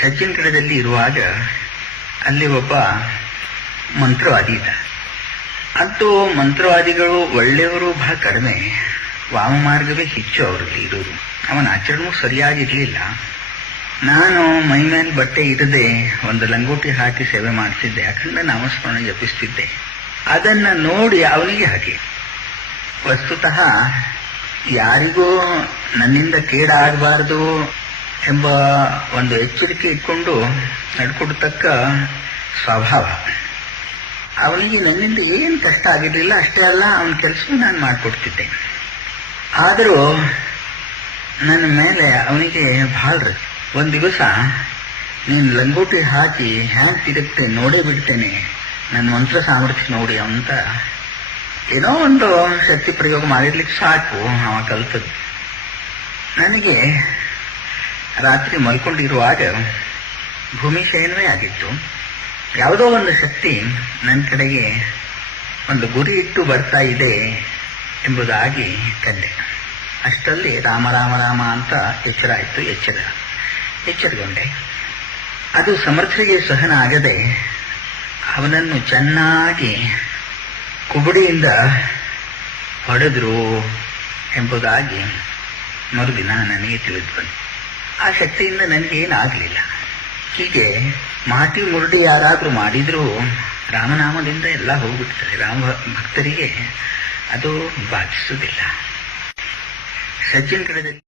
ಸಜ್ಜನಗಡದಲ್ಲಿ ಇರುವಾಗ ಅಲ್ಲಿ ಒಬ್ಬ ಮಂತ್ರವಾದಿ ಇದ್ದ. ಅಂತೂ ಮಂತ್ರವಾದಿಗಳು ಒಳ್ಳೆಯವರು ಬಹಳ ಕಡಿಮೆ, ವಾಮ ಮಾರ್ಗವೇ ಹೆಚ್ಚು ಅವರಲ್ಲಿ ಇರೋದು. ಅವನ ಆಚರಣೆಯೂ ಸರಿಯಾಗಿರ್ಲಿಲ್ಲ. ನಾನು ಮೈ ಮೇಲೆ ಬಟ್ಟೆ ಇರದೆ ಒಂದು ಲಂಗೋಟಿ ಹಾಕಿ ಸೇವೆ ಮಾಡ್ತಿದ್ದೆ, ಅಖಂಡ ನಾಮಸ್ಮರಣೆ ಜಪಿಸ್ತಿದ್ದೆ. ಅದನ್ನ ನೋಡಿ ಅವನಿಗೆ ಹಾಗೆ ವಸ್ತುತಃ ಯಾರಿಗೂ ನನ್ನಿಂದ ಕೇಡಾಗಬಾರದು ಎಂಬ ಒಂದು ಎಚ್ಚರಿಕೆ ಇಟ್ಕೊಂಡು ನಡ್ಕೊಡ್ತಕ್ಕ ಸ್ವಭಾವ. ಅವನಿಗೆ ನನ್ನಿಂದ ಏನು ಕಷ್ಟ ಆಗಿರಲಿಲ್ಲ. ಅಷ್ಟೇ ಅಲ್ಲ, ಅವನ ಕೆಲಸವೂ ನಾನು ಮಾಡಿಕೊಡ್ತಿದ್ದೆ. ಆದರೂ ನನ್ನ ಮೇಲೆ ಅವನಿಗೆ ಬಹಳ ಒಂದು ದಿವಸ, ನೀನು ಲಂಗೋಟಿ ಹಾಕಿ ಹ್ಯಾಂಗ್ ತಿರುಗುತ್ತೆ ನೋಡೇ ಬಿಡ್ತೇನೆ, ನನ್ನ ಮಂತ್ರ ಸಾಮರ್ಥ್ಯ ನೋಡಿ ಅಂತ ಏನೋ ಒಂದು ಶಕ್ತಿ ಪ್ರಯೋಗ ಮಾಡಿರ್ಲಿಕ್ಕೆ ಸಾಕು ಅವ ಕಲ್ತದ್ದು. ನನಗೆ ರಾತ್ರಿ ಮಲ್ಕೊಂಡಿರುವಾಗ ಭೂಮಿ ಶಯನವೇ ಆಗಿತ್ತು. ಯಾವುದೋ ಒಂದು ಶಕ್ತಿ ನನ್ನ ಕಡೆಗೆ ಒಂದು ಗುರಿ ಇಟ್ಟು ಬರ್ತಾ ಇದೆ ಎಂಬುದಾಗಿ ಕಂಡೆ. ಅಷ್ಟರಲ್ಲಿ ರಾಮ ರಾಮ ರಾಮ ಅಂತ ಎಚ್ಚರ ಆಯಿತು. ಎಚ್ಚರಗೊಂಡೆ. ಅದು ಸಮರ್ಥರಿಗೆ ಸಹನ ಆಗದೆ ಅವನನ್ನು ಚೆನ್ನಾಗಿ ಕುಬುಡಿಯಿಂದ ಹೊಡೆದ್ರು ಎಂಬುದಾಗಿ ಮರುದಿನ ನನಗೆ ತಿಳಿದು ಬಂತು. ಆ ಶಕ್ತಿಯಿಂದ ನನಗೇನಾಗಲಿಲ್ಲ. ಹೀಗೆ ಮಾಟಿ ಮುರುಡಿ ಯಾರಾದರೂ ಮಾಡಿದರೂ ರಾಮನಾಮದಿಂದ ಎಲ್ಲ ಹೋಗ್ಬಿಡ್ತಾರೆ. ರಾಮ ಭಕ್ತರಿಗೆ ಅದು ಬಾಧಿಸುವುದಿಲ್ಲ. ಸಜ್ಜನಗಡದಲ್ಲಿ